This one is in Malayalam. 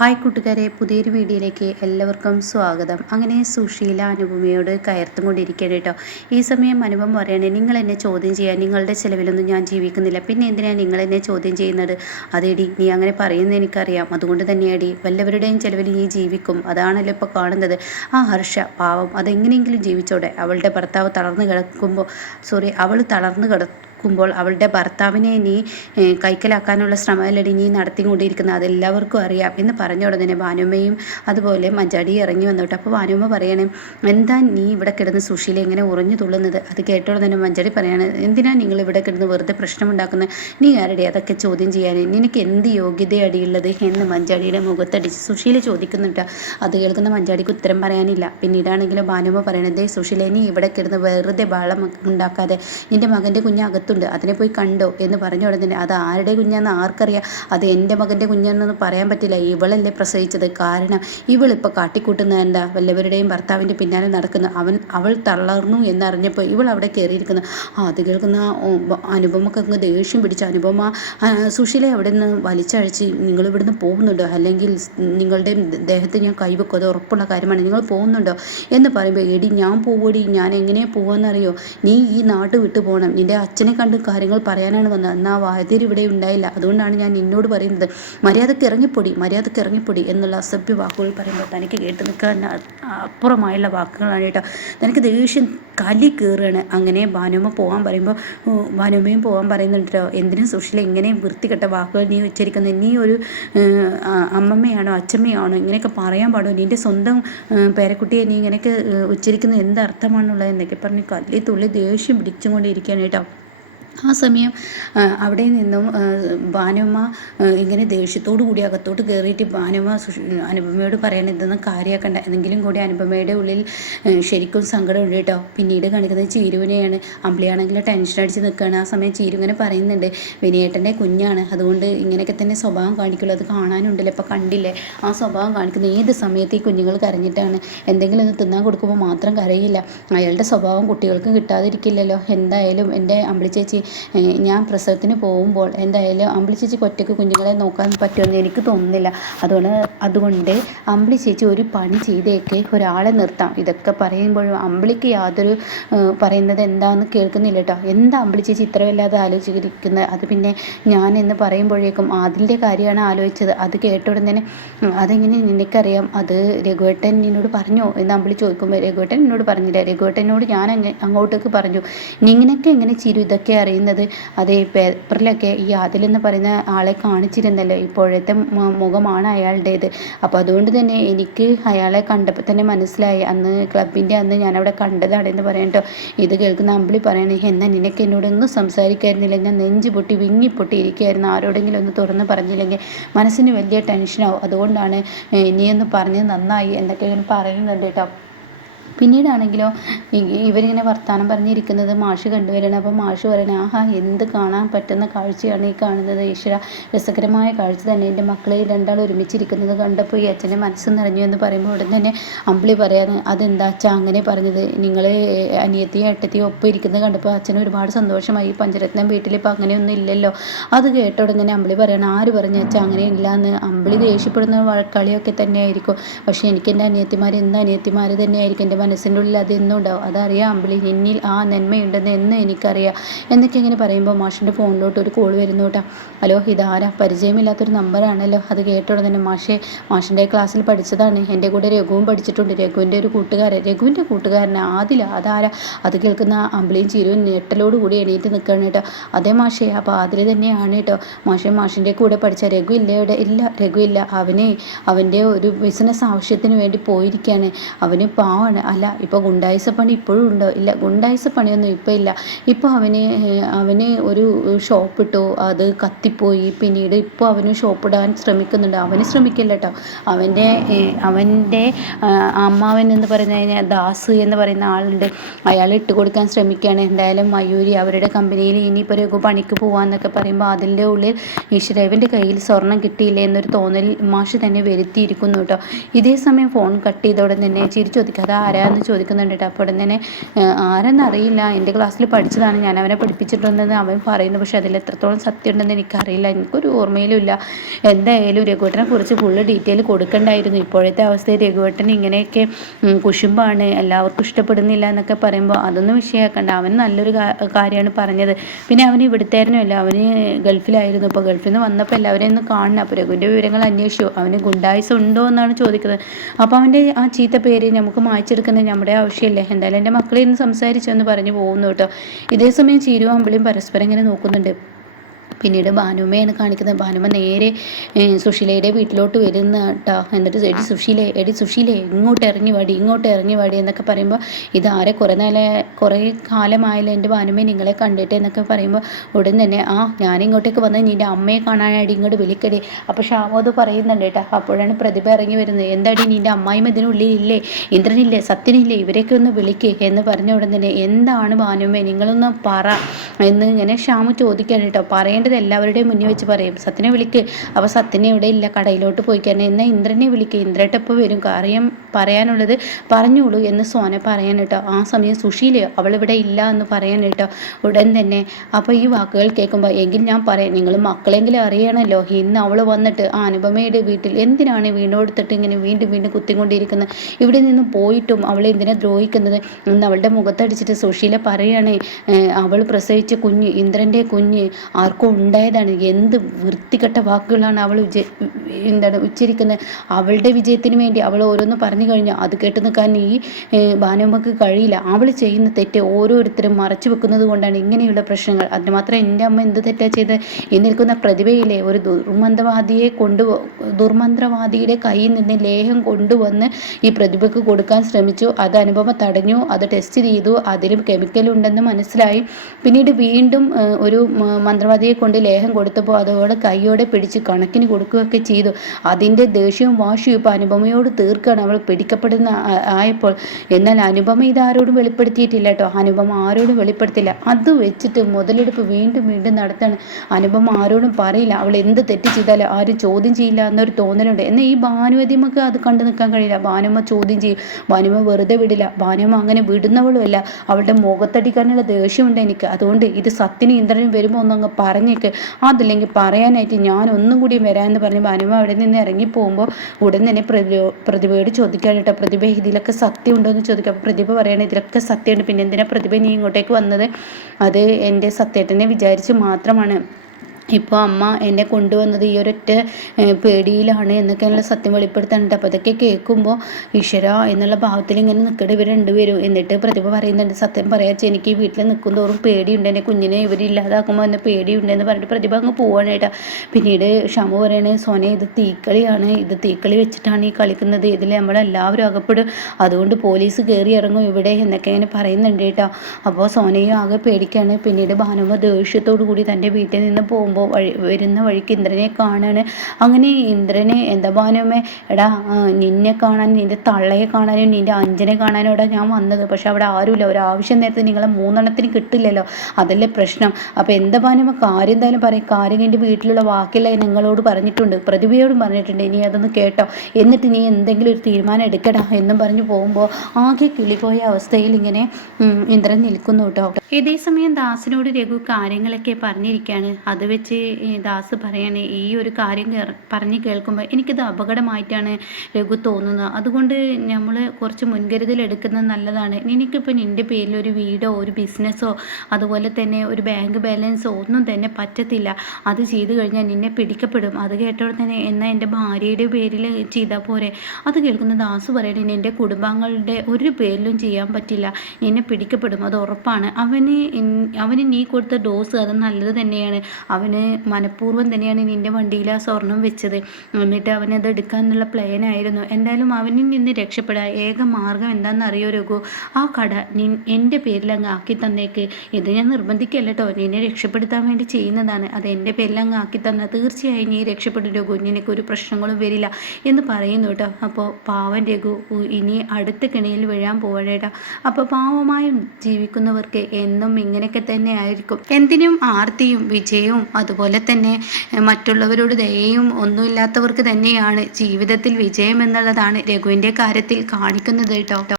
ഹായ് കൂട്ടുകാരെ, പുതിയൊരു വീഡിയോയിലേക്ക് എല്ലാവർക്കും സ്വാഗതം. അങ്ങനെ സുശീല അനുപമയോട് കയർത്തും കൊണ്ടിരിക്കുകയാണ് കേട്ടോ. ഈ സമയം അനുപമ പറയണേ, നിങ്ങൾ എന്നെ ചോദ്യം ചെയ്യാൻ, നിങ്ങളുടെ ചിലവിലൊന്നും ഞാൻ ജീവിക്കുന്നില്ല, പിന്നെ എന്തിനാണ് നിങ്ങൾ എന്നെ ചോദ്യം ചെയ്യുന്നത്? അതേടി, നീ അങ്ങനെ പറയുന്നത് എനിക്കറിയാം, അതുകൊണ്ട് തന്നെയാടി വല്ലവരുടെയും ചിലവിൽ നീ ജീവിക്കും, അതാണല്ലോ ഇപ്പോൾ കാണുന്നത്. ആ ഹർഷ പാവം, അതെങ്ങനെയെങ്കിലും ജീവിച്ചോടെ. അവളുടെ ഭർത്താവ് അവൾ തളർന്നു കിടക്കുമ്പോൾ അവളുടെ ഭർത്താവിനെ നീ കൈക്കലാക്കാനുള്ള ശ്രമമല്ലടി നീ നടത്തിക്കൊണ്ടിരിക്കുന്നത്, അതെല്ലാവർക്കും അറിയാം എന്ന് പറഞ്ഞ ഉടനെ ഭാനുമ്മയും അതുപോലെ മഞ്ചാടി ഇറങ്ങി വന്നോട്ടെ. അപ്പോൾ ഭാനുമ്മ പറയണേ, എന്താ നീ ഇവിടെ കിടന്ന് സുശീല ഇങ്ങനെ ഉറഞ്ഞു തുള്ളുന്നത്? അത് കേട്ടോടെ തന്നെ മഞ്ചാടി പറയാണ്, എന്തിനാ നിങ്ങൾ ഇവിടെ കിടന്ന് വെറുതെ പ്രശ്നമുണ്ടാക്കുന്നത്? നീ ആരുടെ അതൊക്കെ ചോദ്യം ചെയ്യാൻ? നിനക്ക് എന്ത് യോഗ്യതയടിയുള്ളത് എന്ന് മഞ്ചാടിയുടെ മുഖത്തടിച്ച് സുശീല ചോദിക്കുന്നുണ്ട്. അത് കേൾക്കുന്ന മഞ്ചാടിക്ക് ഉത്തരം പറയാനില്ല. പിന്നീടാണെങ്കിലും ഭാനുമ്മ പറയണത്, സുശീല നീ ഇവിടെ കിടന്ന് വെറുതെ ബഹളം ഉണ്ടാക്കാതെ, നിന്റെ മകൻ്റെ കുഞ്ഞ് അകത്തുണ്ട്, അതിനെ പോയി കണ്ടോ എന്ന് പറഞ്ഞ ഉടനെ, അത് ആരുടെ കുഞ്ഞാന്ന് ആർക്കറിയാം? അത് എൻ്റെ മകൻ്റെ കുഞ്ഞാണെന്ന് പറയാൻ പറ്റില്ല, ഇവളല്ലേ പ്രസവിച്ചത്. കാരണം ഇവളിപ്പോൾ കാട്ടിക്കൂട്ടുന്ന എന്താ, വല്ലവരുടെയും ഭർത്താവിൻ്റെ പിന്നാലെ നടക്കുന്നു. അവൾ തളർന്നു എന്നറിഞ്ഞപ്പോൾ ഇവൾ അവിടെ കയറിയിരിക്കുന്നു. അത് കേൾക്കുന്ന അനുപമക്ക് അങ്ങ് ദേഷ്യം പിടിച്ച അനുപമ സുശീല അവിടെ നിന്ന് വലിച്ചഴിച്ച്, നിങ്ങൾ ഇവിടുന്ന് പോകുന്നുണ്ടോ, അല്ലെങ്കിൽ നിങ്ങളുടെ ദേഹത്ത് ഞാൻ കൈവെക്കും, അത് ഉറപ്പുള്ള കാര്യമാണ്, നിങ്ങൾ പോകുന്നുണ്ടോ എന്ന് പറയുമ്പോൾ, എടി ഞാൻ പോവടി, ഞാൻ എങ്ങനെയാണ് പോവാന്നറിയോ? നീ ഈ നാട് വിട്ടു പോകണം, നിൻ്റെ അച്ഛനെ കണ്ട് കാര്യങ്ങൾ പറയാനാണ് വന്നത്. എന്നാൽ വാതിൽ ഇവിടെ ഉണ്ടായില്ല, അതുകൊണ്ടാണ് ഞാൻ നിന്നോട് പറയുന്നത്, മര്യാദക്ക് ഇറങ്ങിപ്പൊടി എന്നുള്ള അസഭ്യ വാക്കുകൾ പറയുമ്പോൾ തനിക്ക് കേട്ട് നിൽക്കാൻ അപ്പുറമായുള്ള വാക്കുകളാണ് കേട്ടോ. തനിക്ക് ദേഷ്യം കലി കയറുകയാണ്. അങ്ങനെ ഭാനുമ്മ പോകാൻ പറയുമ്പോൾ ഭാനുമ്മയും പോകാൻ പറയുന്നുണ്ടോ, എന്തിനും സുശീല ഇങ്ങനെ വൃത്തികെട്ട വാക്കുകൾ നീ ഉച്ചരിക്കുന്നത്? നീ ഒരു അമ്മമ്മയാണോ അച്ഛമ്മയാണോ ഇങ്ങനെയൊക്കെ പറയാൻ പാടുമോ? നിൻ്റെ സ്വന്തം പേരക്കുട്ടിയെ നീ ഇങ്ങനെയൊക്കെ ഉച്ചരിക്കുന്നത് എന്തർത്ഥമാണുള്ളത് എന്നൊക്കെ പറഞ്ഞ് കല്ലി തുള്ളി ദേഷ്യം പിടിച്ചും കൊണ്ടിരിക്കുകയാണ് കേട്ടോ. ആ സമയം അവിടെ നിന്നും ഭാനുമ്മ ഇങ്ങനെ ദേഷ്യത്തോടു കൂടി അകത്തോട്ട് കയറിയിട്ട് ഭാനുമ്മ അനുപമയോട് പറയണത്, ഇതൊന്നും കാര്യമാക്കണ്ട, എന്തെങ്കിലും കൂടി അനുപമയുടെ ഉള്ളിൽ ശരിക്കും സങ്കടമുണ്ട് കേട്ടോ. പിന്നീട് കാണിക്കുന്നത് ചീരുവിനെയാണ്. അമ്പിളിയാണെങ്കിൽ ടെൻഷൻ അടിച്ച് നിൽക്കുകയാണ്. ആ സമയം ചീരു ഇങ്ങനെ പറയുന്നുണ്ട്, വിനയേട്ടൻ്റെ കുഞ്ഞാണ്, അതുകൊണ്ട് ഇങ്ങനെയൊക്കെ തന്നെ സ്വഭാവം കാണിക്കുള്ളൂ, അത് കാണാനുണ്ടല്ലോ, ഇപ്പോൾ കണ്ടില്ലേ ആ സ്വഭാവം കാണിക്കുന്നത്. ഏത് സമയത്ത് ഈ കുഞ്ഞുങ്ങൾ കരഞ്ഞിട്ടാണ്, എന്തെങ്കിലും ഒന്ന് തിന്നാൻ കൊടുക്കുമ്പോൾ മാത്രം കരയില്ല. അയാളുടെ സ്വഭാവം കുട്ടികൾക്ക് കിട്ടാതിരിക്കില്ലല്ലോ. എന്തായാലും എൻ്റെ അമ്പിളി ചേച്ചി, ഞാൻ പ്രസവത്തിന് പോകുമ്പോൾ എന്തായാലും അമ്പിളി ചേച്ചിക്ക് ഒറ്റയ്ക്ക് കുഞ്ഞുങ്ങളെ നോക്കാൻ പറ്റുമെന്ന് എനിക്ക് തോന്നുന്നില്ല. അതുകൊണ്ട് അമ്പിളി ചേച്ചി ഒരു പണി ചെയ്തേക്ക്, ഒരാളെ നിർത്താം. ഇതൊക്കെ പറയുമ്പോഴും അമ്പിളിക്ക് യാതൊരു പറയുന്നത് എന്താണെന്ന് കേൾക്കുന്നില്ല കേട്ടോ. എന്താ അമ്പിളി ചേച്ചി ഇത്ര വല്ലാതെ ആലോചിച്ചിരിക്കുന്നത്? അത് പിന്നെ ഞാൻ എന്ന് പറയുമ്പോഴേക്കും അതിൻ്റെ കാര്യമാണ് ആലോചിച്ചത്. അത് കേട്ടോടെ തന്നെ, അതെങ്ങനെ നിനക്കറിയാം? അത് രഘുവേട്ടൻ നിന്നോട് പറഞ്ഞോ എന്ന് അമ്പിളി ചോദിക്കുമ്പോൾ, രഘുവേട്ടൻ എന്നോട് പറഞ്ഞില്ല, രഘുവേട്ടനോട് ഞാൻ അങ്ങോട്ടേക്ക് പറഞ്ഞു. നിങ്ങനൊക്കെ എങ്ങനെ ചിരു ഇതൊക്കെ അറിയുന്നത്? അതേ പേപ്പറിലൊക്കെ ഈ ആദിലെന്ന് പറയുന്ന ആളെ കാണിച്ചിരുന്നല്ലോ, ഇപ്പോഴത്തെ മുഖമാണ് അയാളുടേത്. അപ്പോൾ അതുകൊണ്ട് തന്നെ എനിക്ക് അയാളെ കണ്ടപ്പോൾ തന്നെ മനസ്സിലായി, അന്ന് ക്ലബിൻ്റെ അന്ന് ഞാനവിടെ കണ്ടതാണെന്ന് പറയട്ടോ. ഇത് കേൾക്കുന്ന അമ്പിളി പറയണേ, എന്നാൽ നിനക്ക് എന്നോടൊന്നും സംസാരിക്കായിരുന്നില്ല, ഞാൻ നെഞ്ച് പൊട്ടി വിങ്ങിപ്പൊട്ടി ഇരിക്കുകയായിരുന്നു, ആരോടെങ്കിലും ഒന്ന് തുറന്ന് പറഞ്ഞില്ലെങ്കിൽ മനസ്സിന് വലിയ ടെൻഷനാവും, അതുകൊണ്ടാണ് നീയൊന്ന് പറഞ്ഞത് നന്നായി എന്നൊക്കെ ഇങ്ങനെ പറയുന്നുണ്ട് കേട്ടോ. പിന്നീടാണെങ്കിലോ ഇവരിങ്ങനെ വർത്തമാനം പറഞ്ഞിരിക്കുന്നത് മാഷ് കണ്ടുവരണം. അപ്പോൾ മാഷ് പറയണേ, ആഹാ എന്ത് കാണാൻ പറ്റുന്ന കാഴ്ചയാണ് ഈ കാണുന്നത്, ഈശ്വര രസകരമായ കാഴ്ച തന്നെ, എൻ്റെ മക്കളെ രണ്ടാൾ ഒരുമിച്ചിരിക്കുന്നത് കണ്ടപ്പോൾ ഈ അച്ഛൻ്റെ മനസ്സ് നിറഞ്ഞു എന്ന് പറയുമ്പോൾ ഉടൻ തന്നെ അമ്പിളി പറയാന്ന്, അതെന്താ അച്ഛാ അങ്ങനെ പറഞ്ഞത്? നിങ്ങൾ അനിയത്തിയും ഏട്ടത്തിയും ഒപ്പം ഇരിക്കുന്നത് കണ്ടപ്പോൾ അച്ഛന് ഒരുപാട് സന്തോഷമായി, പഞ്ചരത്നം വീട്ടിലിപ്പോൾ അങ്ങനെയൊന്നും ഇല്ലല്ലോ. അത് കേട്ട ഉടനെ അമ്പിളി പറയണം, ആര് പറഞ്ഞു അച്ഛാ അങ്ങനെ ഇല്ലയെന്ന്? അമ്പിളി ദേഷ്യപ്പെടുന്ന കളിയൊക്കെ തന്നെയായിരിക്കും, പക്ഷേ എനിക്ക് എൻ്റെ അനിയത്തിമാർ എന്ത് അനിയത്തിമാർ തന്നെയായിരിക്കും, എൻ്റെ മനസ്സിൻ്റെ ഉള്ളിൽ അത് എന്നും ഉണ്ടാവും, അതറിയാം അമ്പിളി, നിന്നിൽ ആ നന്മയുണ്ടെന്ന് എന്നും എനിക്കറിയാം എന്നൊക്കെ ഇങ്ങനെ പറയുമ്പോൾ മാഷിൻ്റെ ഫോണിലോട്ട് ഒരു കോൾ വരുന്നു കേട്ടോ. ഹലോ, ഇതാരാ? പരിചയമില്ലാത്തൊരു നമ്പറാണല്ലോ. അത് കേട്ടോടെ തന്നെ, മാഷിൻ്റെ ക്ലാസ്സിൽ പഠിച്ചതാണ്, എൻ്റെ കൂടെ രഘുവും പഠിച്ചിട്ടുണ്ട്, രഘുവിൻ്റെ കൂട്ടുകാരനാണ് ആദില, അതാരാ? അത് കേൾക്കുന്ന അമ്പിളിയും ചീരുവും ഞെട്ടലോടുകൂടി എണീറ്റ് നിൽക്കുകയാണ് കേട്ടോ. അതേ മാഷേ, അപ്പോൾ ആദില തന്നെയാണ് കേട്ടോ. മാഷിൻ്റെ കൂടെ പഠിച്ച രഘു ഇല്ല ഇവിടെ? ഇല്ല, രഘു ഇല്ല, അവൻ്റെ ഒരു ബിസിനസ് ആവശ്യത്തിന് വേണ്ടി പോയിരിക്കുകയാണ്, അവന് പാവാണ്. അല്ല, ഇപ്പോൾ ഗുണ്ടായിസ പണി ഇപ്പോഴും ഉണ്ടോ? ഇല്ല, ഗുണ്ടായിസ പണിയൊന്നും ഇപ്പോൾ ഇല്ല, ഇപ്പോൾ അവന് ഒരു ഷോപ്പ് ഇട്ടു, അത് കത്തിപ്പോയി, പിന്നീട് ഇപ്പോൾ അവന് ഷോപ്പ് ഇടാൻ ശ്രമിക്കുന്നുണ്ട്. അവന് ശ്രമിക്കില്ല കേട്ടോ, അവൻ്റെ അമ്മാവൻ എന്ന് പറയുന്ന ദാസ് എന്ന് പറയുന്ന ആളുണ്ട്, അയാൾ ഇട്ട് കൊടുക്കാൻ ശ്രമിക്കുകയാണ്. എന്തായാലും മയൂരി അവരുടെ കമ്പനിയിൽ ഇനിയിപ്പോൾ രഘു പണിക്ക് പോകാമെന്നൊക്കെ പറയുമ്പോൾ അതിൻ്റെ ഉള്ളിൽ ഈശ്വരവൻ്റെ കയ്യിൽ സ്വർണം കിട്ടിയില്ലേ എന്നൊരു തോന്നൽ മാഷ് തന്നെ വരുത്തിയിരിക്കുന്നു കേട്ടോ. ഇതേ സമയം ഫോൺ കട്ട് ചെയ്തോടെ തന്നെ ചിരിച്ചു ചോദിക്കുക, അത് ആരാ ആരാന്ന് ചോദിക്കുന്നുണ്ട് കേട്ടോ. അപ്പോൾ ഉടനെ ആരെന്നറിയില്ല, എൻ്റെ ക്ലാസ്സിൽ പഠിച്ചതാണ്, ഞാൻ അവനെ പഠിപ്പിച്ചിട്ടുണ്ടെന്ന് അവൻ പറയുന്നു. പക്ഷെ അതിൽ എത്രത്തോളം സത്യം ഉണ്ടെന്ന് എനിക്കറിയില്ല, എനിക്കൊരു ഓർമ്മയിലുമില്ല. എന്തായാലും രഘുവേട്ടനെ കുറിച്ച് ഫുള്ള് ഡീറ്റെയിൽ കൊടുക്കണ്ടായിരുന്നു. ഇപ്പോഴത്തെ അവസ്ഥയിൽ രഘുവേട്ടൻ ഇങ്ങനെയൊക്കെ കുശുമ്പാണ്, എല്ലാവർക്കും ഇഷ്ടപ്പെടുന്നില്ല എന്നൊക്കെ പറയുമ്പോൾ അതൊന്നും വിഷയമാക്കണ്ട. അവൻ നല്ലൊരു കാര്യമാണ് പറഞ്ഞത്. പിന്നെ അവന് ഇവിടുത്തായിരുന്നല്ലോ, അവന് ഗൾഫിലായിരുന്നു. ഇപ്പോൾ ഗൾഫിൽ നിന്ന് വന്നപ്പോൾ എല്ലാവരെയും ഒന്ന് കാണണം. അപ്പോൾ രഘുവിൻ്റെ വിവരങ്ങൾ അന്വേഷിച്ചു. അവന് ഗുണ്ടായുസം ഉണ്ടോ എന്നാണ് ചോദിക്കുന്നത്. അപ്പോൾ അവൻ്റെ ആ ചീത്ത പേര് നമുക്ക് മായ്ച്ചെടുക്കുന്നത് നമ്മുടെ ആവശ്യമല്ലേ. എന്തായാലും എൻ്റെ മക്കളെ ഇന്ന് സംസാരിച്ചെന്ന് പറഞ്ഞു പോകുന്നു കേട്ടോ. ഇതേ സമയം ചീരുവും അമ്പിളിയും പരസ്പരം ഇങ്ങനെ നോക്കുന്നുണ്ട്. പിന്നീട് ഭാനുമ്മയാണ് കാണിക്കുന്നത്. ഭാനുമ്മ നേരെ സുശീലയുടെ വീട്ടിലോട്ട് വരുന്ന കേട്ടോ. എന്നിട്ട് എടി സുശീലേ ഇങ്ങോട്ട് ഇറങ്ങി വാടി എന്നൊക്കെ പറയുമ്പോൾ ഇതാരെ കുറേ കാലമായല്ലോ എൻ്റെ ഭാനുമ്മ നിങ്ങളെ കണ്ടിട്ട് എന്നൊക്കെ പറയുമ്പോൾ ഉടൻ തന്നെ ഞാനിങ്ങോട്ടേക്ക് വന്ന് നിൻ്റെ അമ്മയെ കാണാനാടി ഇങ്ങോട്ട് വിളിക്കടി. അപ്പോൾ ഷാമോദ് പറയുന്നുണ്ട് കേട്ടോ. അപ്പോഴാണ് പ്രതിഭ ഇറങ്ങി വരുന്നത്. എന്താടി നിൻ്റെ അമ്മായിയും ഇതിനുള്ളിലില്ലേ, ഇന്ദ്രനില്ലേ, സത്യനില്ലേ, ഇവരെയൊക്കെ ഒന്ന് വിളിക്ക് എന്ന് പറഞ്ഞ ഉടൻ തന്നെ എന്താണ് ഭാനുമ്മ നിങ്ങളൊന്ന് പറ എന്ന് ഇങ്ങനെ ഷാമു ചോദിക്കാൻ കേട്ടോ. പറയേണ്ടത് എല്ലാവരുടെയും മുന്നിൽ വെച്ച് പറയും. സത്യനെ വിളിക്ക്. അപ്പോൾ സത്യനെ ഇവിടെ ഇല്ല, കടയിലോട്ട് പോയിക്കാൻ. എന്നാൽ ഇന്ദ്രനെ വിളിക്ക്, ഇന്ദ്രേട്ടപ്പോൾ വരും, കാര്യം പറയാനുള്ളത് പറഞ്ഞോളൂ എന്ന് സോന പറയാൻ കേട്ടോ. ആ സമയം സുശീല അവളിവിടെ ഇല്ല എന്ന് പറയാൻ കേട്ടോ. ഉടൻ തന്നെ അപ്പോൾ ഈ വാക്കുകൾ കേൾക്കുമ്പോൾ എങ്കിൽ ഞാൻ പറയാം, നിങ്ങൾ മക്കളെങ്കിലും അറിയണമല്ലോ, ഇന്ന് അവൾ വന്നിട്ട് അനുപമയുടെ വീട്ടിൽ എന്തിനാണ് വീണ്ടെടുത്തിട്ട് ഇങ്ങനെ വീണ്ടും കുത്തിക്കൊണ്ടിരിക്കുന്നത്. ഇവിടെ നിന്നും പോയിട്ടും അവൾ എന്തിനാ ദ്രോഹിക്കുന്നത് എന്ന് അവളുടെ മുഖത്തടിച്ചിട്ട് സുശീല പറയുകയാണ്, അവൾ പ്രസവിച്ച കുഞ്ഞ്, ഇന്ദ്രൻ്റെ കുഞ്ഞ് ആർക്കും ഉണ്ടായതാണ്. എന്ത് വൃത്തികെട്ട വാക്കുകളാണ് അവൾ ഉച്ചരിക്കുന്നത്. അവളുടെ വിജയത്തിന് വേണ്ടി അവൾ ഓരോന്ന് പറഞ്ഞു കഴിഞ്ഞാൽ അത് കേട്ട് നിൽക്കാൻ ഈ ഭാനുമ്മക്ക് കഴിയില്ല. അവൾ ചെയ്യുന്ന തെറ്റ് ഓരോരുത്തരും മറച്ചു വെക്കുന്നത് കൊണ്ടാണ് ഇങ്ങനെയുള്ള പ്രശ്നങ്ങൾ. അതിന് മാത്രം എൻ്റെ അമ്മ എന്ത് തെറ്റാ ചെയ്ത് ഈ നിൽക്കുന്ന പ്രതിഭയിലെ ഒരു ദുർമന്ത്രവാദിയുടെ കയ്യിൽ നിന്ന് ലേഹം കൊണ്ടുവന്ന് ഈ പ്രതിഭയ്ക്ക് കൊടുക്കാൻ ശ്രമിച്ചു. അത് അനുപമ തടഞ്ഞു, അത് ടെസ്റ്റ് ചെയ്തു, അതിലും കെമിക്കൽ ഉണ്ടെന്ന് മനസ്സിലായി. പിന്നീട് വീണ്ടും ഒരു മന്ത്രവാദിയെ കൊണ്ട് ലേഹം കൊടുത്തപ്പോൾ അതോടെ കൈയോടെ പിടിച്ച് കണക്കിന് കൊടുക്കുകയൊക്കെ ചെയ്തു. അതിൻ്റെ ദേഷ്യവും വാശിയും ഇപ്പോൾ അനുപമയോട് തീർക്കുകയാണ് അവൾ പിടിക്കപ്പെടുന്ന ആയപ്പോൾ. എന്നാൽ അനുപമ ഇതാരോടും വെളിപ്പെടുത്തിയിട്ടില്ല കേട്ടോ. അനുപമ ആരോടും വെളിപ്പെടുത്തില്ല. അത് വെച്ചിട്ട് മുതലെടുപ്പ് വീണ്ടും നടത്താണ്. അനുപമ ആരോടും പറയില്ല. അവൾ എന്ത് തെറ്റ് ചെയ്താലും ആരും ചോദ്യം ചെയ്യില്ല എന്നൊരു തോന്നലുണ്ട്. എന്നാൽ ഈ ഭാനുവതിമക്ക് അത് കണ്ടു നിൽക്കാൻ കഴിയില്ല. ഭാനുമ്മ ചോദ്യം ചെയ്യും. ഭാനുമ്മ വെറുതെ വിടില്ല. ഭാനുമ്മ അങ്ങനെ വിടുന്നവളുമല്ല. അവളുടെ മുഖത്തടിക്കാനുള്ള ദേഷ്യമുണ്ട് എനിക്ക്. അതുകൊണ്ട് ഇത് സത്യനും ഇന്ദ്രനും വരുമ്പോൾ ഒന്നങ്ങ് പറഞ്ഞേക്ക്, അതില്ലെങ്കിൽ പറയാനായിട്ട് ഞാൻ ഒന്നും കൂടി വരാമെന്ന് പറഞ്ഞ് ഭാനുമ്മ അവിടെ നിന്ന് ഇറങ്ങി പോകുമ്പോൾ ഉടൻ തന്നെ പ്രതിഭയോട് ചോദിക്കാൻ കേട്ടോ. പ്രതിഭ ഇതിലൊക്കെ സത്യം ഉണ്ടോ എന്ന് ചോദിക്കാം. അപ്പോൾ പ്രതിഭ പറയണേ ഇതിലൊക്കെ സത്യമുണ്ട്, പിന്നെ എന്തിനാ പ്രതിഭ നീ ഇങ്ങോട്ടേക്ക് വന്നത്, അത് എൻ്റെ സത്യേട്ടനെ വിചാരിച്ച് മാത്രമാണ്. ഇപ്പോൾ അമ്മ എന്നെ കൊണ്ടുവന്നത് ഈ ഒരൊറ്റ പേടിയിലാണ് എന്നൊക്കെയുള്ള സത്യം വെളിപ്പെടുത്താനുണ്ട്. അപ്പോൾ അതൊക്കെ കേൾക്കുമ്പോൾ ഈശ്വര എന്നുള്ള ഭാവത്തിൽ ഇങ്ങനെ നിൽക്കട്ടെ ഇവർ രണ്ടുപേരും. എന്നിട്ട് പ്രതിഭ പറയുന്നുണ്ട്, സത്യം പറയാച്ച എനിക്ക് ഈ വീട്ടിൽ നിൽക്കും തോറും പേടിയുണ്ട്, എൻ്റെ കുഞ്ഞിനെ ഇവരില്ലാതാക്കുമ്പോൾ എന്നെ പേടിയുണ്ടെന്ന് പറഞ്ഞിട്ട് പ്രതിഭ അങ്ങ് പോവാനായിട്ടാണ്. പിന്നീട് ഷമു പറയണേ, സോനെ ഇത് തീക്കളിയാണ്, ഇത് തീക്കളി വെച്ചിട്ടാണ് ഈ കളിക്കുന്നത്, ഇതിൽ നമ്മളെല്ലാവരും അകപ്പെടും, അതുകൊണ്ട് പോലീസ് കയറി ഇറങ്ങും ഇവിടെ എന്നൊക്കെ ഇങ്ങനെ പറയുന്നുണ്ട് കേട്ടോ. അപ്പോൾ സോനയും ആകെ പേടിക്കാണ്. പിന്നീട് ഭാനുമ്മ ദേഷ്യത്തോടു കൂടി തൻ്റെ വീട്ടിൽ നിന്ന് പോകുമ്പോൾ വരുന്ന വഴിക്ക് ഇന്ദ്രനെ കാണാണ്. അങ്ങനെ ഇന്ദ്രനെ എന്താ ഭാനുമ്മേ, എടാ നിന്നെ കാണാൻ, നിൻ്റെ തള്ളയെ കാണാനും നിൻ്റെ അഞ്ജനെ കാണാനും ഇവിടെ ഞാൻ വന്നത്, പക്ഷെ അവിടെ ആരുമില്ല, ഒരാവശ്യം നേരത്തെ നിങ്ങളെ മൂന്നെണ്ണത്തിന് കിട്ടില്ലല്ലോ, അതല്ലേ പ്രശ്നം. അപ്പോൾ എന്താ ഭാനുമ്മ കാര്യം എന്തായാലും പറയും, കാര്യം നിൻ്റെ വീട്ടിലുള്ള ബാക്കിയുള്ള നിങ്ങളോട് പറഞ്ഞിട്ടുണ്ട്, പ്രതിഭയോടും പറഞ്ഞിട്ടുണ്ട്, ഇനി അതൊന്ന് കേട്ടോ, എന്നിട്ട് നീ എന്തെങ്കിലും ഒരു തീരുമാനം എടുക്കടാ എന്നും പറഞ്ഞു പോകുമ്പോൾ ആകെ കിളിപോയ അവസ്ഥയിൽ ഇങ്ങനെ ഇന്ദ്രൻ നിൽക്കുന്നു കേട്ടോ. ഇതേ സമയം ദാസിനോട് രഘു കാര്യങ്ങളൊക്കെ പറഞ്ഞിരിക്കുകയാണ്. അത് വെച്ച് ദാസ് പറയാണ്, ഈ ഒരു കാര്യം പറഞ്ഞ് കേൾക്കുമ്പോൾ എനിക്കിത് അപകടമായിട്ടാണ് രഘു തോന്നുന്നത്, അതുകൊണ്ട് നമ്മൾ കുറച്ച് മുൻകരുതൽ എടുക്കുന്നത് നല്ലതാണ്. നിനക്കിപ്പോൾ നിൻ്റെ പേരിൽ ഒരു വീടോ ഒരു ബിസിനസ്സോ അതുപോലെ തന്നെ ഒരു ബാങ്ക് ബാലൻസോ ഒന്നും തന്നെ പറ്റത്തില്ല, അത് ചെയ്തു കഴിഞ്ഞാൽ നിന്നെ പിടിക്കപ്പെടും. അത് കേട്ടോടെ തന്നെ എന്നാൽ എൻ്റെ ഭാര്യയുടെ പേരിൽ ചെയ്താൽ പോരെ. അത് കേൾക്കുന്ന ദാസ് പറയണേ, നിൻ്റെ കുടുംബാംഗങ്ങളുടെ ഒരു പേരിലും ചെയ്യാൻ പറ്റില്ല, നിന്നെ പിടിക്കപ്പെടും, അത് ഉറപ്പാണ്. അവന് നീ കൊടുത്ത ഡോസ് അത് നല്ലത് തന്നെയാണ്, അവന് മനഃപൂർവ്വം തന്നെയാണ് നിൻ്റെ വണ്ടിയിൽ ആ സ്വർണം വെച്ചത്, എന്നിട്ട് അവനത് എടുക്കാനുള്ള പ്ലാനായിരുന്നു. എന്തായാലും അവനിൽ നിന്ന് രക്ഷപ്പെടാൻ ഏക മാർഗം എന്താണെന്ന് അറിയോ രഘു, ആ കട എൻ്റെ പേരിൽ അങ്ങ് ആക്കി തന്നേക്ക്. ഇത് ഞാൻ നിർബന്ധിക്കല്ല കേട്ടോ, നിന്നെ രക്ഷപ്പെടുത്താൻ വേണ്ടി ചെയ്യുന്നതാണ്. അത് എൻ്റെ പേരിൽ അങ്ങ് ആക്കി തന്നാൽ തീർച്ചയായും നീ രക്ഷപ്പെടും രഘു, നിനക്കൊരു പ്രശ്നങ്ങളും വരില്ല എന്ന് പറയുന്നു കേട്ടോ. അപ്പോൾ പാവൻ രഘു ഇനി അടുത്ത കെണിയിൽ വീഴാൻ പോകണേട്ടാ. അപ്പോൾ പാവമായും ജീവിക്കുന്നവർക്ക് എന്നും ഇങ്ങനെയൊക്കെ തന്നെ ആയിരിക്കും. എന്തിനും ആർത്തിയും വിജയവും അതുപോലെ തന്നെ മറ്റുള്ളവരോട് ദയയും ഒന്നുമില്ലാത്തവർക്ക് തന്നെയാണ് ജീവിതത്തിൽ വിജയം എന്നുള്ളതാണ് രഘുവിൻ്റെ കാര്യത്തിൽ കാണിക്കുന്നത് കേട്ടോ.